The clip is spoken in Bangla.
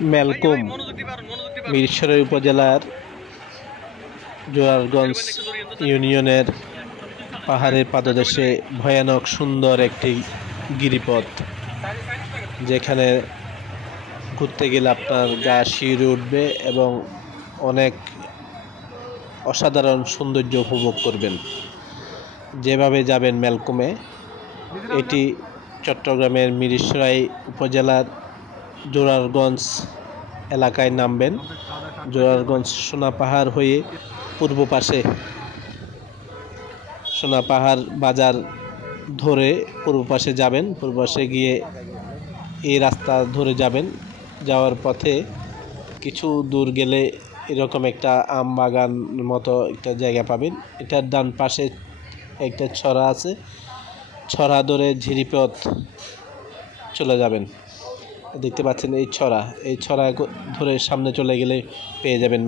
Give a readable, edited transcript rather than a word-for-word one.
মেলকুম মিরসরাই উপজেলার জোরারগঞ্জ ইউনিয়নের পাহাড়ের পাদদেশে ভয়ানক সুন্দর একটি গিরিপথ, যেখানে ঘুরতে গেলে আপনার গা শিউরে উঠবে এবং অনেক অসাধারণ সৌন্দর্য উপভোগ করবেন। যেভাবে যাবেন মেলকুমে, এটি চট্টগ্রামের মিরসরাই উপজেলার জোরারগঞ্জ এলাকায় নামবেন। জোরারগঞ্জ সোনাপাহাড় হয়ে পূর্ব পাশে সোনাপাহাড় বাজার ধরে পূর্ব পাশে যাবেন। পূর্ব পাশে গিয়ে এই রাস্তা ধরে যাবেন। যাওয়ার পথে কিছু দূর গেলে এরকম একটা আম বাগান মতো একটা জায়গা পাবেন। এটার ডান পাশে একটা ছড়া আছে, ছড়া ধরে ঝিরিপথ চলে যাবেন। দেখতে পাচ্ছেন এই ছড়া ধরে সামনে চলে গেলে পেয়ে যাবেন